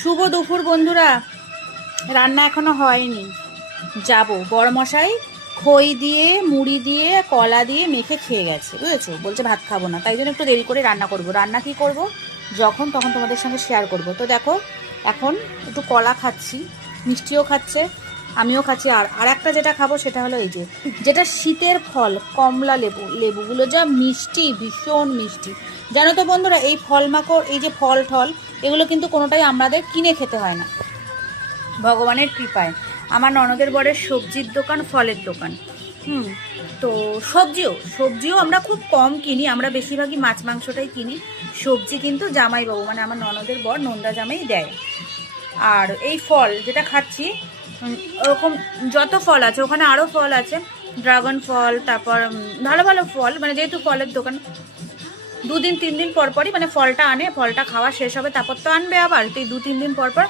শুভ দুপুর বন্ধুরা। রান্না এখনো হয়নি, যাব। বড়মশাই খই দিয়ে মুড়ি দিয়ে কলা দিয়ে মেখে খেয়ে গেছে, বুঝেছো? বলছে ভাত খাবো না, তাই জন্য একটু দেরি করে রান্না করব। রান্না কি করব যখন তখন তোমাদের সঙ্গে শেয়ার করব। তো দেখো, এখন একটু কলা খাচ্ছি, মিষ্টিও খাচ্ছে, আমিও খাচ্ছি। আর একটা যেটা খাবো সেটা হলো এই যে, যেটা শীতের ফল, কমলা লেবু। লেবুগুলো যা মিষ্টি, ভীষণ মিষ্টি। জানো তো বন্ধুরা, এই ফল মাকড়, এই যে ফল ঠল, এগুলো কিন্তু কোনোটাই আমাদের কিনে খেতে হয় না, ভগবানের কৃপায়। আমার ননদের বরের সবজির দোকান, ফলের দোকান। তো সবজিও আমরা খুব কম কিনি, আমরা বেশিরভাগই মাছ মাংসটাই কিনি। সবজি কিন্তু জামাইবাবু, মানে আমার ননদের বর, নন্দা জামাই দেয়। আর এই ফল যেটা খাচ্ছি, ওরকম যত ফল আছে ওখানে আরও ফল আছে, ড্রাগন ফল, তারপর ভালো ভালো ফল। মানে যেহেতু ফলের দোকান, 2-3 দিন পর পরই মানে ফলটা আনে, ফলটা খাওয়া শেষ হবে তারপর তো আনবে আবার, তো 2-3 দিন পর পর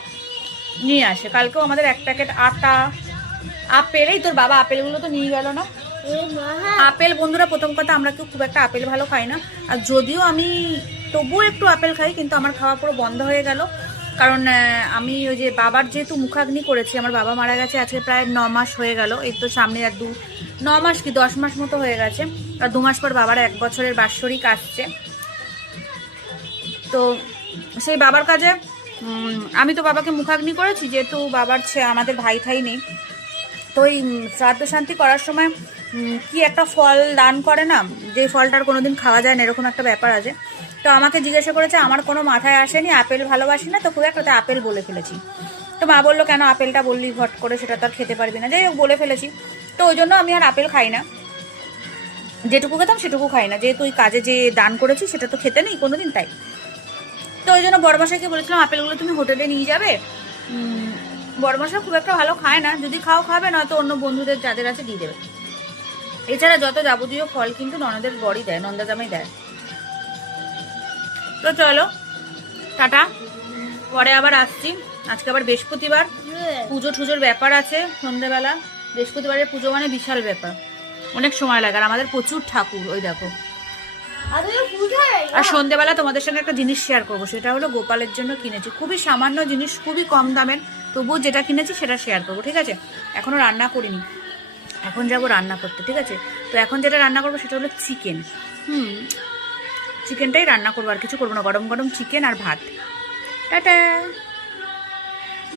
নিয়ে আসে। কালকেও আমাদের 1 প্যাকেট আটা, আপেল, এই তোর বাবা আপেলগুলো তো নিয়ে গেল না। আপেল বন্ধুরা, প্রথম কথা, আমরা কেউ খুব একটা আপেল ভালো খাই না। আর যদিও আমি তবুও একটু আপেল খাই, কিন্তু আমার খাওয়া পুরো বন্ধ হয়ে গেল। কারণ আমি ওই যে বাবার যেহেতু মুখাগ্নি করেছি, আমার বাবা মারা গেছে আজকে প্রায় 9 মাস হয়ে গেল। এই তো সামনে আর 9 মাস কি 10 মাস মতো হয়ে গেছে। আর 2 মাস পর বাবার 1 বছরের বাৎসরিক আসছে। তো সেই বাবার কাজে আমি তো বাবাকে মুখাগ্নি করেছি, যেহেতু বাবার আমাদের ভাই ঠাই নেই। তো ওই শ্রাদ্ধ শান্তি করার সময় কি একটা ফল দান করে না, যে ফলটার কোনোদিন খাওয়া যায় না, এরকম একটা ব্যাপার আছে। তো আমাকে জিজ্ঞাসা করেছে, আমার কোনো মাথায় আসেনি, আপেল ভালোবাসি না তো খুব একটা, তো আপেল বলে ফেলেছি। তো মা বললো, কেন আপেলটা বললি ঘট করে, সেটা তো আর খেতে পারবি না। যাই হোক, বলে ফেলেছি। তো ওই জন্য আমি আর আপেল খাই না, যেটুকু খেতাম সেটুকু খাই না, যেহেতু ওই কাজে যে দান করেছি সেটা তো খেতে নেই কোনোদিন, তাই। তো ওই জন্য বড়মশাইকে বলেছিলাম, আপেলগুলো তুমি হোটেলে নিয়ে যাবে। বড়মশাই খুব একটা ভালো খায় না, যদি খাও খাবে, নয়তো অন্য বন্ধুদের যাদের আছে দিয়ে দেবে। এছাড়া যত যাবতীয় ফল কিন্তু ননদের বড়ই দেয়, নন্দা জামাই দেয়। তো চলো, টাটা, পরে আবার আসছি। আজকে আবার বৃহস্পতিবার, পুজো টুজোর ব্যাপার আছে সন্ধ্যেবেলা। বৃহস্পতিবারের পুজো মানে বিশাল ব্যাপার, অনেক সময় লাগে। আর আমাদের প্রচুর ঠাকুর, ওই দেখো। আর সন্ধ্যেবেলা তোমাদের সঙ্গে একটা জিনিস শেয়ার করবো, সেটা হলো গোপালের জন্য কিনেছি, খুবই সামান্য জিনিস, খুবই কম দামের, তবুও যেটা কিনেছি সেটা শেয়ার করবো, ঠিক আছে? এখনো রান্না করিনি, এখন যাবো রান্না করতে, ঠিক আছে? তো এখন যেটা রান্না করবো সেটা হলো চিকেন। চিকেনটাই রান্না করবো, আর কিছু করবো না। গরম গরম চিকেন আর ভাত। টাটা।